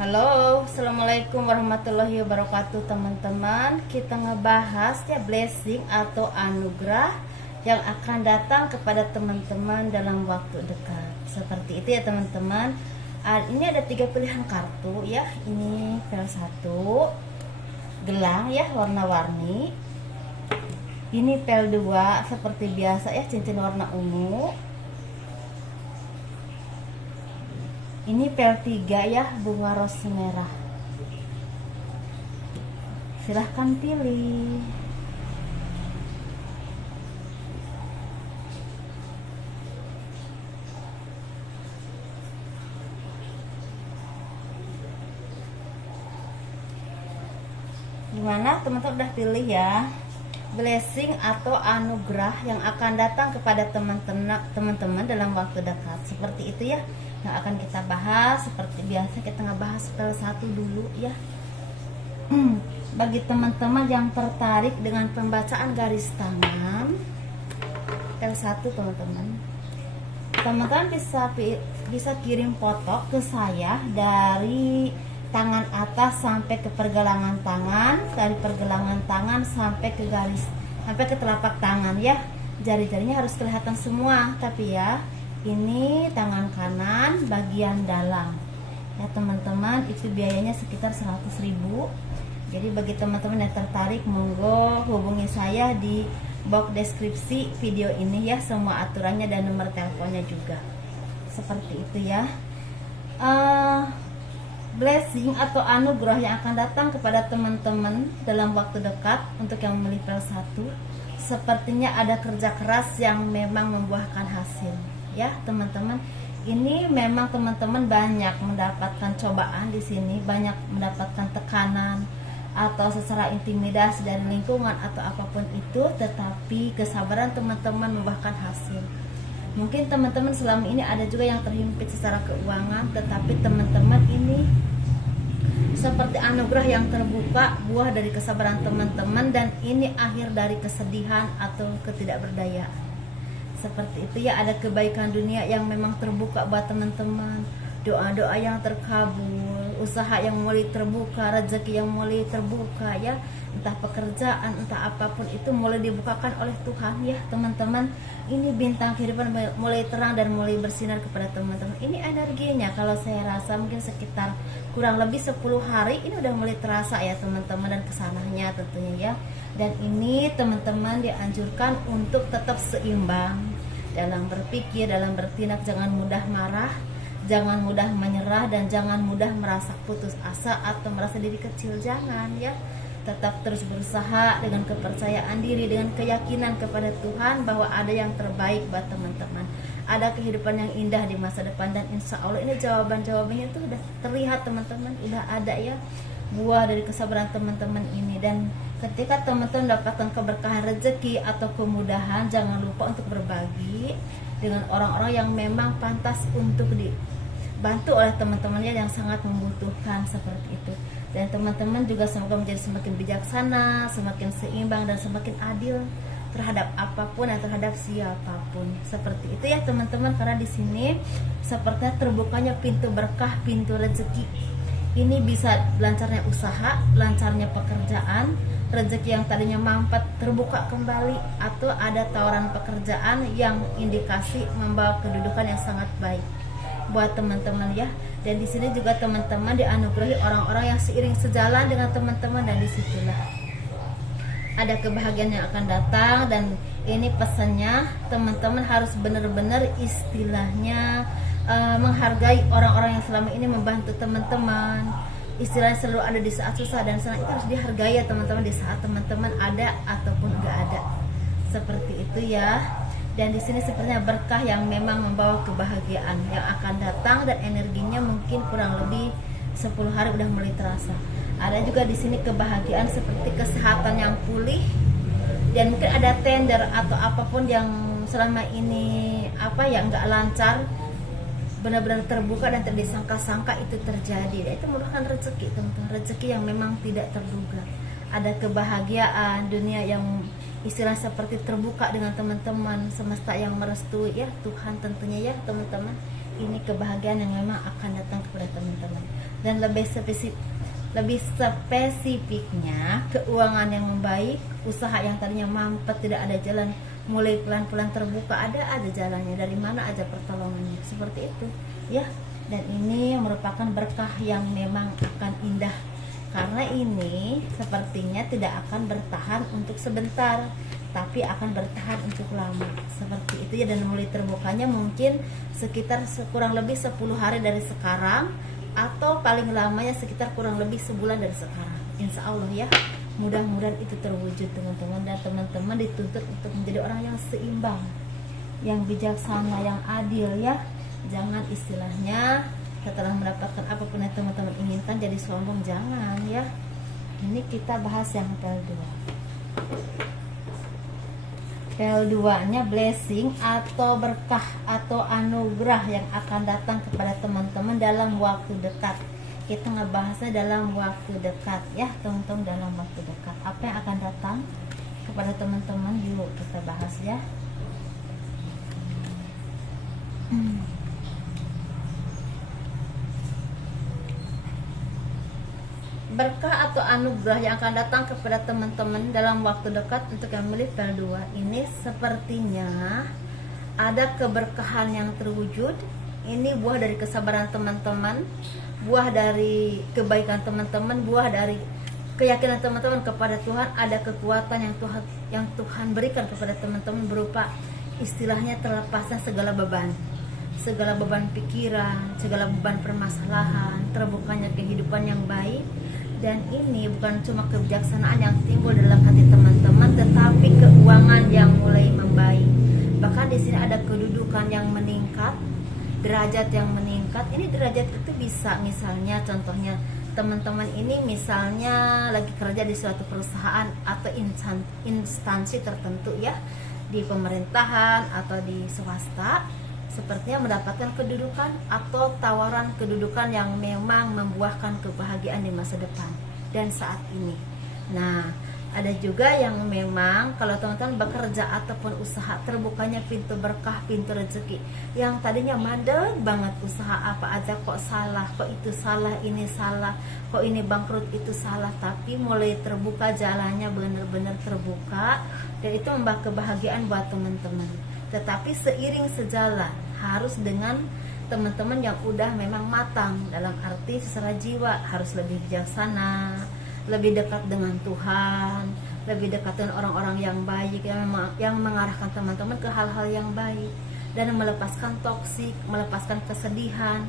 Halo, assalamualaikum warahmatullahi wabarakatuh teman-teman. Kita ngebahas ya blessing atau anugerah yang akan datang kepada teman-teman dalam waktu dekat. Seperti itu ya teman-teman. Ini ada 3 pilihan kartu ya. Ini pel 1, gelang ya warna-warni. Ini pel 2 seperti biasa ya, cincin warna ungu. Ini pel 3 ya, bunga ros merah. Silahkan pilih. Gimana teman-teman, udah pilih ya? Blessing atau anugerah yang akan datang kepada teman-teman dalam waktu dekat. Seperti itu ya yang akan kita bahas. Seperti biasa kita ngebahas pel 1 dulu ya. Bagi teman-teman yang tertarik dengan pembacaan garis tangan pel 1 teman-teman bisa kirim foto ke saya dari tangan atas sampai ke pergelangan tangan, dari pergelangan tangan sampai ke garis, sampai ke telapak tangan ya. Jari-jarinya harus kelihatan semua, tapi ya ini tangan kanan bagian dalam ya teman-teman. Itu biayanya sekitar 100.000. Jadi bagi teman-teman yang tertarik, monggo hubungi saya di box deskripsi video ini ya, semua aturannya dan nomor teleponnya juga. Seperti itu ya. Blessing atau anugerah yang akan datang kepada teman-teman dalam waktu dekat untuk yang memilih pel 1, sepertinya ada kerja keras yang memang membuahkan hasil ya teman-teman. Ini memang teman-teman banyak mendapatkan cobaan di sini, banyak mendapatkan tekanan atau secara intimidasi dari lingkungan atau apapun itu, tetapi kesabaran teman-teman membuahkan hasil. Mungkin teman-teman selama ini ada juga yang terhimpit secara keuangan, tetapi teman-teman ini seperti anugerah yang terbuka, buah dari kesabaran teman-teman, dan ini akhir dari kesedihan atau ketidakberdayaan. Seperti itu ya, ada kebaikan dunia yang memang terbuka buat teman-teman, doa-doa yang terkabul, usaha yang mulai terbuka, rezeki yang mulai terbuka ya, entah pekerjaan, entah apapun itu mulai dibukakan oleh Tuhan ya teman-teman. Ini bintang kehidupan mulai terang dan mulai bersinar kepada teman-teman. Ini energinya kalau saya rasa mungkin sekitar kurang lebih 10 hari ini udah mulai terasa ya teman-teman, dan kesananya tentunya ya. Dan ini teman-teman dianjurkan untuk tetap seimbang dalam berpikir, dalam bertindak. Jangan mudah marah, jangan mudah menyerah, dan jangan mudah merasa putus asa atau merasa diri kecil. Jangan ya. Tetap terus berusaha dengan kepercayaan diri, dengan keyakinan kepada Tuhan bahwa ada yang terbaik buat teman-teman. Ada kehidupan yang indah di masa depan, dan insya Allah ini jawabannya itu udah terlihat teman-teman, udah ada ya buah dari kesabaran teman-teman ini. Dan ketika teman-teman mendapatkan keberkahan rezeki atau kemudahan, jangan lupa untuk berbagi dengan orang-orang yang memang pantas untuk dibantu oleh teman-temannya yang sangat membutuhkan. Seperti itu. Dan teman-teman juga semoga menjadi semakin bijaksana, semakin seimbang, dan semakin adil terhadap apapun dan terhadap siapapun. Seperti itu ya teman-teman, karena di sini sepertinya terbukanya pintu berkah, pintu rezeki. Ini bisa lancarnya usaha, lancarnya pekerjaan, rezeki yang tadinya mampet terbuka kembali, atau ada tawaran pekerjaan yang indikasi membawa kedudukan yang sangat baik buat teman-teman ya. Dan di sini juga teman-teman dianugerahi orang-orang yang seiring sejalan dengan teman-teman, dan disitulah ada kebahagiaan yang akan datang. Dan ini pesannya, teman-teman harus benar-benar istilahnya menghargai orang-orang yang selama ini membantu teman-teman. Istilahnya selalu ada di saat susah dan senang, itu harus dihargai ya teman-teman, di saat teman-teman ada ataupun gak ada. Seperti itu ya. Dan di sini sepertinya berkah yang memang membawa kebahagiaan yang akan datang, dan energinya mungkin kurang lebih 10 hari udah mulai terasa. Ada juga di sini kebahagiaan seperti kesehatan yang pulih, dan mungkin ada tender atau apapun yang selama ini nggak lancar, benar-benar terbuka dan tidak disangka-sangka itu terjadi. Dan itu merupakan rezeki teman-teman, rezeki yang memang tidak terduga. Ada kebahagiaan dunia yang istilah seperti terbuka dengan teman-teman, semesta yang merestui ya, Tuhan tentunya ya teman-teman. Ini kebahagiaan yang memang akan datang kepada teman-teman. Dan lebih spesifiknya, keuangan yang membaik, usaha yang tadinya mampet tidak ada jalan, mulai pelan-pelan terbuka, ada jalannya, dari mana aja pertolongannya, seperti itu ya. Dan ini merupakan berkah yang memang akan indah, karena ini sepertinya tidak akan bertahan untuk sebentar, tapi akan bertahan untuk lama, seperti itu ya. Dan mulai terbukanya mungkin sekitar kurang lebih 10 hari dari sekarang, atau paling lamanya sekitar kurang lebih sebulan dari sekarang, insya Allah ya. Mudah-mudahan itu terwujud teman-teman, dan teman-teman dituntut untuk menjadi orang yang seimbang, yang bijaksana, yang adil ya. Jangan istilahnya setelah mendapatkan apapun yang teman-teman inginkan jadi sombong, jangan ya. Ini kita bahas yang PL2. PL2 nya blessing atau berkah atau anugerah yang akan datang kepada teman-teman dalam waktu dekat. Kita ngebahasnya dalam waktu dekat ya teman-teman, dalam waktu dekat apa yang akan datang kepada teman-teman, yuk kita bahas ya. Berkah atau anugerah yang akan datang kepada teman-teman dalam waktu dekat untuk yang memilih PL2 ini, sepertinya ada keberkahan yang terwujud. Ini buah dari kesabaran teman-teman, buah dari kebaikan teman-teman, buah dari keyakinan teman-teman kepada Tuhan. Ada kekuatan yang Tuhan berikan kepada teman-teman berupa istilahnya terlepasnya segala beban pikiran, segala beban permasalahan, terbukanya kehidupan yang baik. Dan ini bukan cuma kebijaksanaan yang timbul dalam hati teman-teman, tetapi keuangan yang mulai membaik. Bahkan di sini ada kedudukan yang meningkat, derajat yang meningkat. Ini derajat itu bisa misalnya contohnya teman-teman ini misalnya lagi kerja di suatu perusahaan atau instansi tertentu ya, di pemerintahan atau di swasta, sepertinya mendapatkan kedudukan atau tawaran kedudukan yang memang membuahkan kebahagiaan di masa depan dan saat ini. Nah, ada juga yang memang kalau teman-teman bekerja ataupun usaha, terbukanya pintu berkah, pintu rezeki. Yang tadinya mandek banget usaha apa aja, kok salah, kok itu salah, ini salah, kok ini bangkrut, itu salah, tapi mulai terbuka jalannya, benar-benar terbuka, dan itu membawa kebahagiaan buat teman-teman. Tetapi seiring sejalan harus dengan teman-teman yang udah memang matang, dalam arti secara jiwa harus lebih bijaksana, lebih dekat dengan Tuhan, lebih dekat dengan orang-orang yang baik, yang mengarahkan teman-teman ke hal-hal yang baik, dan melepaskan toksik, melepaskan kesedihan,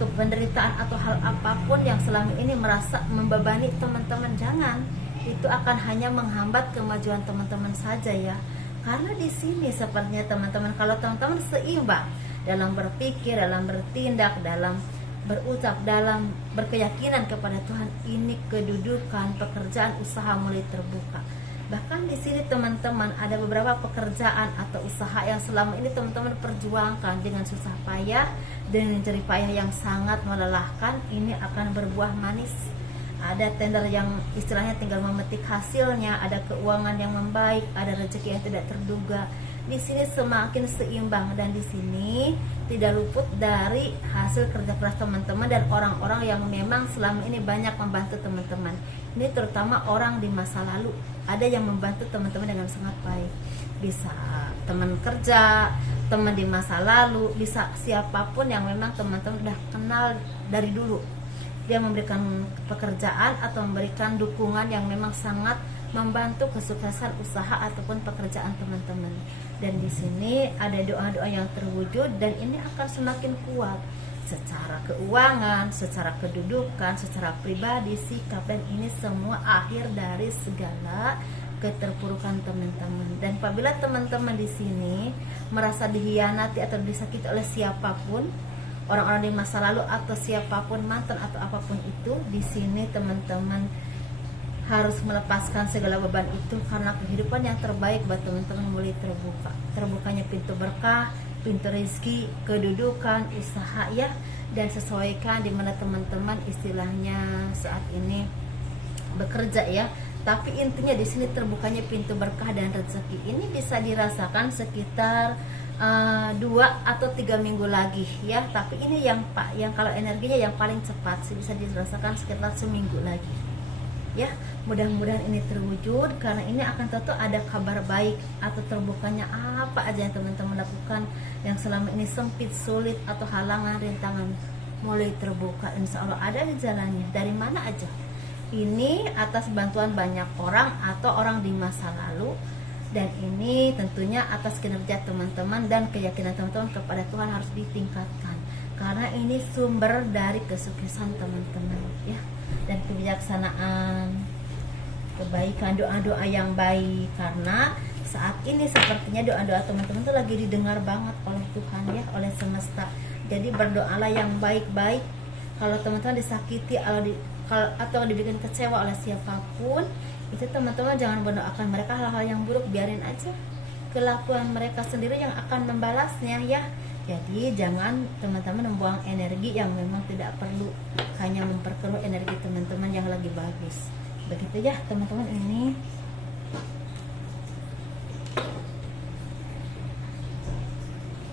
penderitaan atau hal apapun yang selama ini merasa membebani teman-teman. Jangan, itu akan hanya menghambat kemajuan teman-teman saja ya. Karena di sini sepertinya teman-teman, kalau teman-teman seimbang dalam berpikir, dalam bertindak, dalam berucap, dalam berkeyakinan kepada Tuhan, ini kedudukan, pekerjaan, usaha mulai terbuka. Bahkan di sini teman-teman ada beberapa pekerjaan atau usaha yang selama ini teman-teman perjuangkan dengan susah payah, dengan jerih payah yang sangat melelahkan, ini akan berbuah manis. Ada tender yang istilahnya tinggal memetik hasilnya, ada keuangan yang membaik, ada rezeki yang tidak terduga. Di sini semakin seimbang, dan di sini tidak luput dari hasil kerja keras teman-teman dan orang-orang yang memang selama ini banyak membantu teman-teman. Ini terutama orang di masa lalu, ada yang membantu teman-teman dengan sangat baik. Bisa teman kerja, teman di masa lalu, bisa siapapun yang memang teman-teman udah kenal dari dulu. Dia memberikan pekerjaan atau memberikan dukungan yang memang sangat membantu kesuksesan usaha ataupun pekerjaan teman-teman. Dan di sini ada doa-doa yang terwujud, dan ini akan semakin kuat secara keuangan, secara kedudukan, secara pribadi, sikap, dan ini semua akhir dari segala keterpurukan teman-teman. Dan apabila teman-teman di sini merasa dihianati atau disakiti oleh siapapun, orang-orang di masa lalu atau siapapun, mantan atau apapun itu, di sini teman-teman harus melepaskan segala beban itu, karena kehidupan yang terbaik buat teman-teman mulai terbuka. Terbukanya pintu berkah, pintu rezeki, kedudukan, usaha ya, dan sesuaikan di mana teman-teman istilahnya saat ini bekerja ya. Tapi intinya di sini terbukanya pintu berkah dan rezeki ini bisa dirasakan sekitar 2 atau 3 minggu lagi ya. Tapi ini yang kalau energinya yang paling cepat sih bisa dirasakan sekitar seminggu lagi ya. Mudah-mudahan ini terwujud, karena ini akan tentu ada kabar baik atau terbukanya apa aja yang teman-teman lakukan yang selama ini sempit, sulit atau halangan, rintangan mulai terbuka. Insya Allah ada di jalannya, dari mana aja. Ini atas bantuan banyak orang atau orang di masa lalu, dan ini tentunya atas kinerja teman-teman dan keyakinan teman-teman kepada Tuhan harus ditingkatkan, karena ini sumber dari kesuksesan teman-teman ya, dan kebijaksanaan, kebaikan, doa-doa yang baik. Karena saat ini sepertinya doa-doa teman-teman itu lagi didengar banget oleh Tuhan ya, oleh semesta. Jadi berdoalah yang baik-baik. Kalau teman-teman disakiti atau dibikin kecewa oleh siapapun, itu teman-teman jangan mendoakan mereka hal-hal yang buruk, biarin aja kelakuan mereka sendiri yang akan membalasnya ya. Jadi jangan teman-teman membuang energi yang memang tidak perlu, hanya memperkeruh energi teman-teman yang lagi bagus. Begitu ya teman-teman. Ini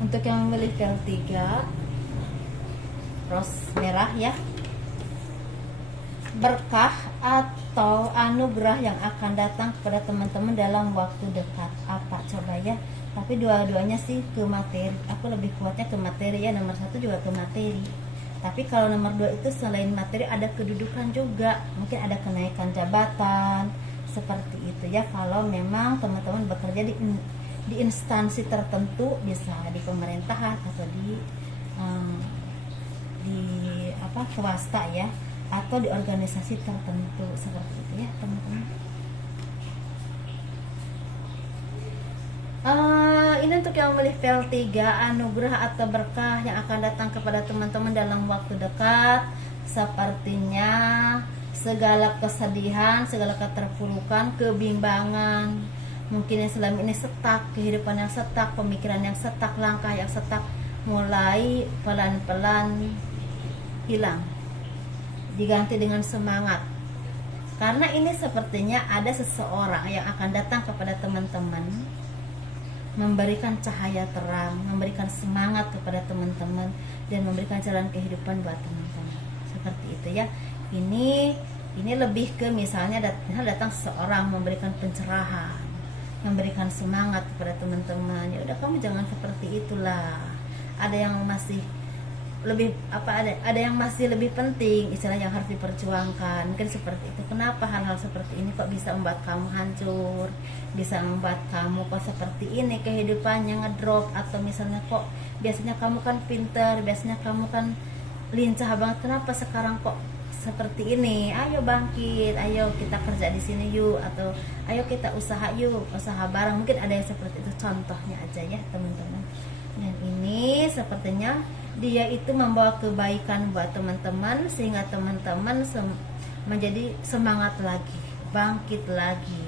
untuk yang memilih pel 3 rose merah ya, berkah atau anugerah yang akan datang kepada teman-teman dalam waktu dekat. Apa coba ya? Tapi dua-duanya sih ke materi. Aku lebih kuatnya ke materi ya, nomor 1 juga ke materi. Tapi kalau nomor 2 itu selain materi ada kedudukan juga, mungkin ada kenaikan jabatan seperti itu ya. Kalau memang teman-teman bekerja di instansi tertentu, bisa di pemerintahan atau di swasta ya, atau di organisasi tertentu seperti itu ya teman-teman. Ini untuk yang memilih pel 3, anugerah atau berkah yang akan datang kepada teman-teman dalam waktu dekat. Sepertinya segala kesedihan, segala keterpurukan, kebimbangan, mungkin yang selama ini setak, kehidupan yang setak, pemikiran yang setak, langkah yang setak, mulai pelan-pelan hilang, diganti dengan semangat. Karena ini sepertinya ada seseorang yang akan datang kepada teman-teman, memberikan cahaya terang, memberikan semangat kepada teman-teman, dan memberikan jalan kehidupan buat teman-teman. Seperti itu ya. Ini lebih ke misalnya datang seseorang memberikan pencerahan, memberikan semangat kepada teman-teman. Ya udah, kamu jangan seperti itulah. Ada yang masih lebih ada yang masih lebih penting, istilah yang harus diperjuangkan, mungkin seperti itu. Kenapa hal-hal seperti ini kok bisa membuat kamu hancur, bisa membuat kamu kok seperti ini kehidupannya ngedrop, atau misalnya kok biasanya kamu kan pinter, biasanya kamu kan lincah banget, kenapa sekarang kok seperti ini? Ayo bangkit, ayo kita kerja di sini yuk, atau ayo kita usaha yuk, usaha bareng. Mungkin ada yang seperti itu, contohnya aja ya teman-teman. Dan ini sepertinya dia itu membawa kebaikan buat teman-teman, sehingga teman-teman menjadi semangat lagi, bangkit lagi.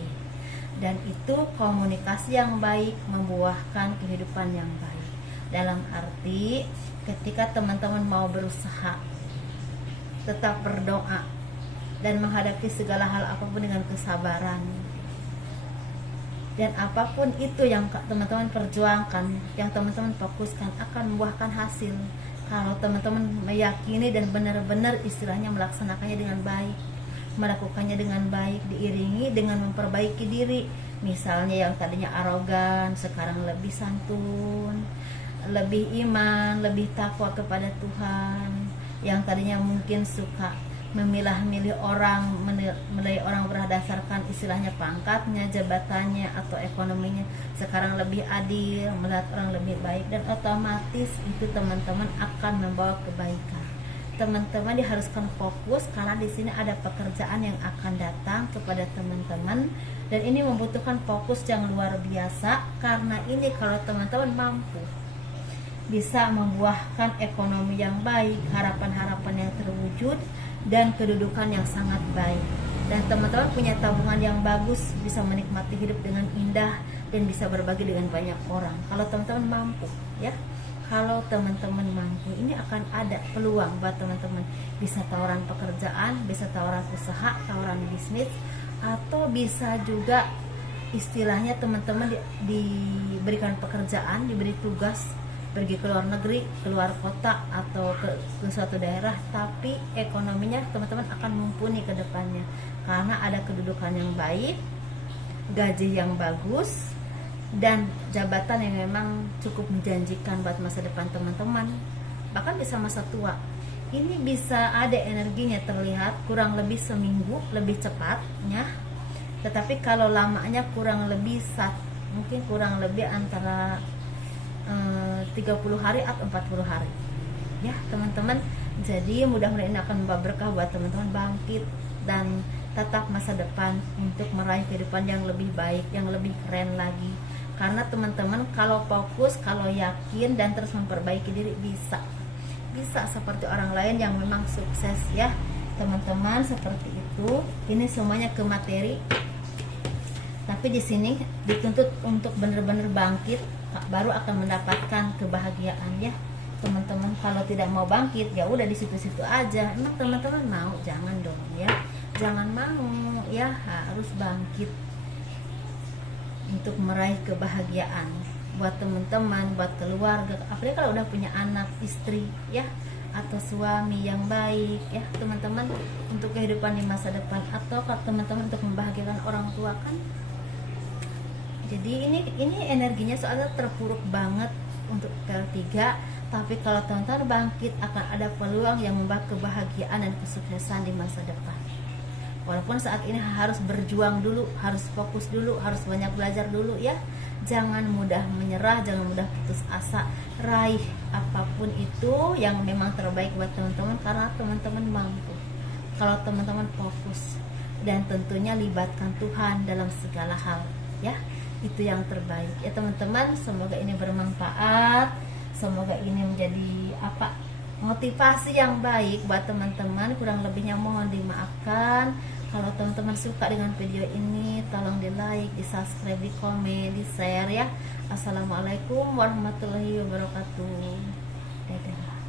Dan itu komunikasi yang baik membuahkan kehidupan yang baik. Dalam arti ketika teman-teman mau berusaha, tetap berdoa dan menghadapi segala hal apapun dengan kesabaran, dan apapun itu yang teman-teman perjuangkan, yang teman-teman fokuskan, akan membuahkan hasil kalau teman-teman meyakini dan benar-benar istilahnya melaksanakannya dengan baik, melakukannya dengan baik, diiringi dengan memperbaiki diri. Misalnya yang tadinya arogan, sekarang lebih santun, lebih iman, lebih takwa kepada Tuhan. Yang tadinya mungkin suka memilah-milih orang, menilai orang berdasarkan istilahnya pangkatnya, jabatannya, atau ekonominya, sekarang lebih adil, melihat orang lebih baik, dan otomatis itu teman-teman akan membawa kebaikan. Teman-teman diharuskan fokus, karena di sini ada pekerjaan yang akan datang kepada teman-teman, dan ini membutuhkan fokus yang luar biasa. Karena ini kalau teman-teman mampu bisa membuahkan ekonomi yang baik, harapan-harapan yang terwujud, dan kedudukan yang sangat baik. Dan teman-teman punya tabungan yang bagus, bisa menikmati hidup dengan indah, dan bisa berbagi dengan banyak orang. Kalau teman-teman mampu ya, kalau teman-teman mampu, ini akan ada peluang buat teman-teman. Bisa tawaran pekerjaan, bisa tawaran usaha, tawaran bisnis, atau bisa juga istilahnya teman-teman diberikan pekerjaan, diberi tugas pergi ke luar negeri, keluar kota atau ke suatu daerah, tapi ekonominya teman-teman akan mumpuni ke depannya karena ada kedudukan yang baik, gaji yang bagus, dan jabatan yang memang cukup menjanjikan buat masa depan teman-teman, bahkan bisa masa tua. Ini bisa ada energinya terlihat kurang lebih seminggu lebih cepatnya, tetapi kalau lamanya kurang lebih mungkin kurang lebih antara 30 hari atau 40 hari ya teman-teman. Jadi mudah-mudahan ini akan membawa berkah buat teman-teman bangkit dan tetap masa depan untuk meraih kehidupan yang lebih baik, yang lebih keren lagi. Karena teman-teman kalau fokus, kalau yakin dan terus memperbaiki diri, bisa seperti orang lain yang memang sukses ya teman-teman, seperti itu. Ini semuanya ke materi, tapi di sini dituntut untuk benar-benar bangkit, baru akan mendapatkan kebahagiaan ya teman-teman. Kalau tidak mau bangkit ya udah di situ-situ aja. Emang teman-teman mau? Jangan dong ya, jangan mau ya, harus bangkit untuk meraih kebahagiaan buat teman-teman, buat keluarga, apalagi kalau udah punya anak, istri ya, atau suami yang baik ya teman-teman, untuk kehidupan di masa depan, atau kalau teman-teman untuk membahagiakan orang tua kan. Jadi ini energinya soalnya terpuruk banget untuk P3, tapi kalau teman-teman bangkit akan ada peluang yang membawa kebahagiaan dan kesuksesan di masa depan. Walaupun saat ini harus berjuang dulu, harus fokus dulu, harus banyak belajar dulu ya. Jangan mudah menyerah, jangan mudah putus asa. Raih apapun itu yang memang terbaik buat teman-teman, karena teman-teman mampu kalau teman-teman fokus, dan tentunya libatkan Tuhan dalam segala hal ya. Itu yang terbaik ya teman-teman. Semoga ini bermanfaat, semoga ini menjadi motivasi yang baik buat teman-teman. Kurang lebihnya mohon dimaafkan. Kalau teman-teman suka dengan video ini, tolong di like, di subscribe, di komen, di share ya. Assalamualaikum warahmatullahi wabarakatuh. Dadah.